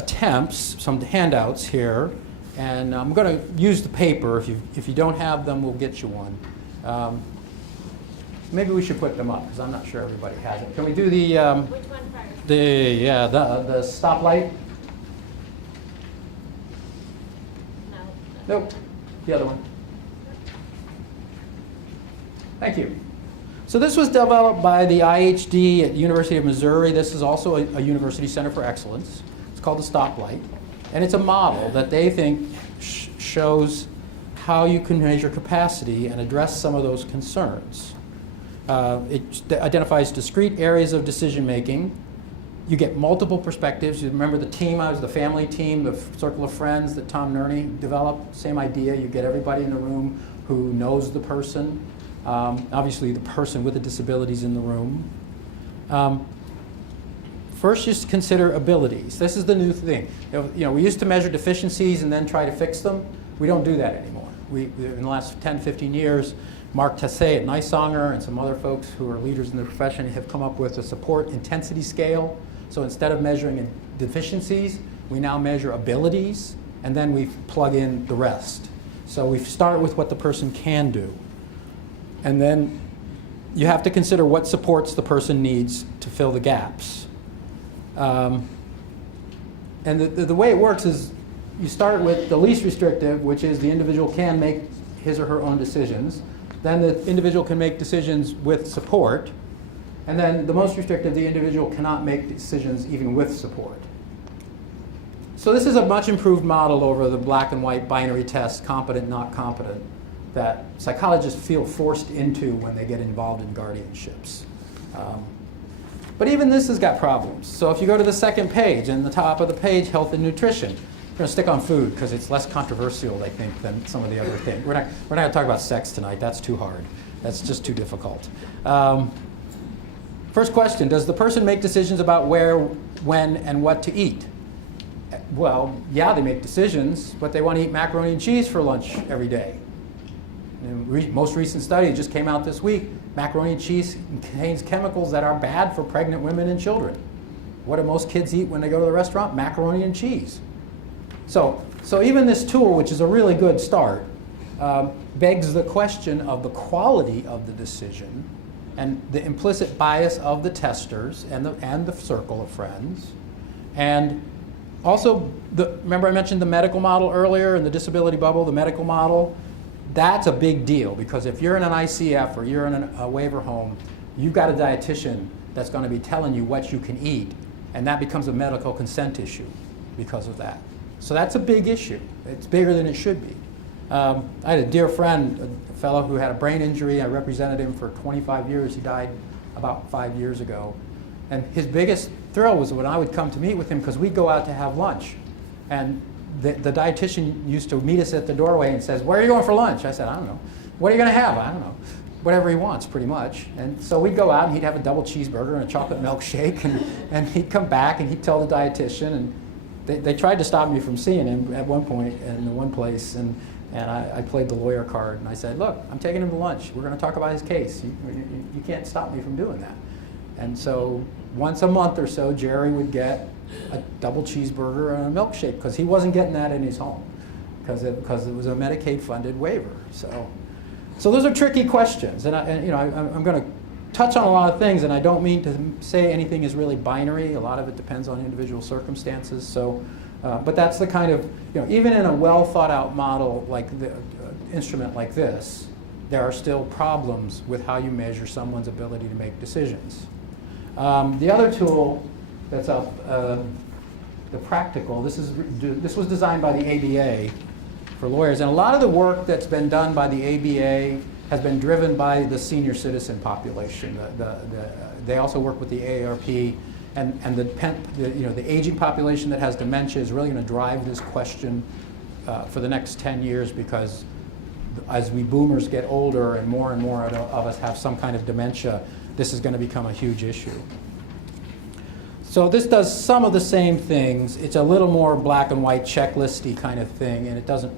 attempts, some handouts here, and I'm going to use the paper. If you don't have them, we'll get you one. Maybe we should put them up because I'm not sure everybody has it. Can we do the Which one first? the stoplight? No. Nope. The other one. Thank you. So this was developed by the IHD at the University of Missouri. This is also a University Center for Excellence. It's called the Stoplight. And it's a model that they think shows how you can measure capacity and address some of those concerns. It identifies discrete areas of decision making. You get multiple perspectives. You remember the team, I was the family team, the circle of friends that Tom Nerney developed. Same idea, you get everybody in the room who knows the person. Obviously the person with the disabilities in the room. First, just consider abilities. This is the new thing. We used to measure deficiencies and then try to fix them. We don't do that anymore. In the last 10, 15 years, Mark Tessay at Nysonger and some other folks who are leaders in the profession have come up with a support intensity scale. So instead of measuring deficiencies, we now measure abilities, and then we plug in the rest. So we start with what the person can do. And then you have to consider what supports the person needs to fill the gaps. And the way it works is you start with the least restrictive, which is the individual can make his or her own decisions. Then the individual can make decisions with support. And then the most restrictive, the individual cannot make decisions even with support. So this is a much improved model over the black and white binary test, competent, not competent, that psychologists feel forced into when they get involved in guardianships. But even this has got problems. So if you go to the second page, and the top of the page, health and nutrition, we're going to stick on food because it's less controversial, I think, than some of the other things. We're not going to talk about sex tonight. That's too hard. That's just too difficult. First question, does the person make decisions about where, when, and what to eat? Well, yeah, they make decisions, but they want to eat macaroni and cheese for lunch every day. Most recent study just came out this week. Macaroni and cheese contains chemicals that are bad for pregnant women and children. What do most kids eat when they go to the restaurant? Macaroni and cheese. So even this tool, which is a really good start, begs the question of the quality of the decision and the implicit bias of the testers and the circle of friends. And also, remember I mentioned the medical model earlier and the disability bubble, the medical model? That's a big deal because if you're in an ICF or you're in a waiver home, you've got a dietitian that's going to be telling you what you can eat, and that becomes a medical consent issue because of that. So that's a big issue. It's bigger than it should be. I had a dear friend, a fellow who had a brain injury. I represented him for 25 years. He died about 5 years ago. And his biggest thrill was when I would come to meet with him because we'd go out to have lunch. And the dietitian used to meet us at the doorway and says, "Where are you going for lunch?" I said, "I don't know." "What are you going to have?" "I don't know." Whatever he wants, pretty much. And so we'd go out and he'd have a double cheeseburger and a chocolate milkshake, and he'd come back and he'd tell the dietitian. And they tried to stop me from seeing him at one point in one place, and I played the lawyer card, and I said, "Look, I'm taking him to lunch. We're going to talk about his case. You can't stop me from doing that." And so once a month or so, Jerry would get a double cheeseburger and a milkshake because he wasn't getting that in his home because it was a Medicaid-funded waiver. So those are tricky questions, and I'm going to touch on a lot of things, and I don't mean to say anything is really binary. A lot of it depends on individual circumstances. So, but that's the kind of, even in a well thought out model like the instrument like this, there are still problems with how you measure someone's ability to make decisions. The other tool that's up, the practical, this was designed by the ABA for lawyers, and a lot of the work that's been done by the ABA has been driven by the senior citizen population. They also work with the AARP, and the aging population that has dementia is really going to drive this question for the next 10 years because as we boomers get older and more of us have some kind of dementia, this is going to become a huge issue. So this does some of the same things. It's a little more black and white checklisty kind of thing, and it doesn't.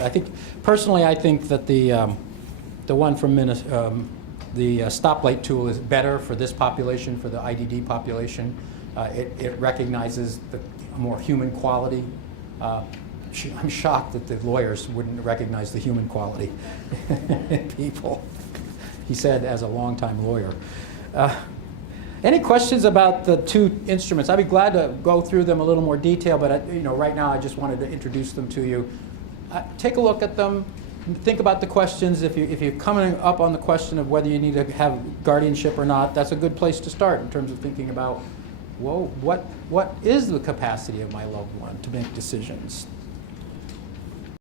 I think personally, I think that the one from the stoplight tool is better for this population, for the IDD population. It recognizes a more human quality. I'm shocked that the lawyers wouldn't recognize the human quality in people, he said as a longtime lawyer. Any questions about the two instruments? I'd be glad to go through them a little more detail, but right now I just wanted to introduce them to you. Take a look at them. Think about the questions. If you're coming up on the question of whether you need to have guardianship or not, that's a good place to start in terms of thinking about, whoa, what is the capacity of my loved one to make decisions?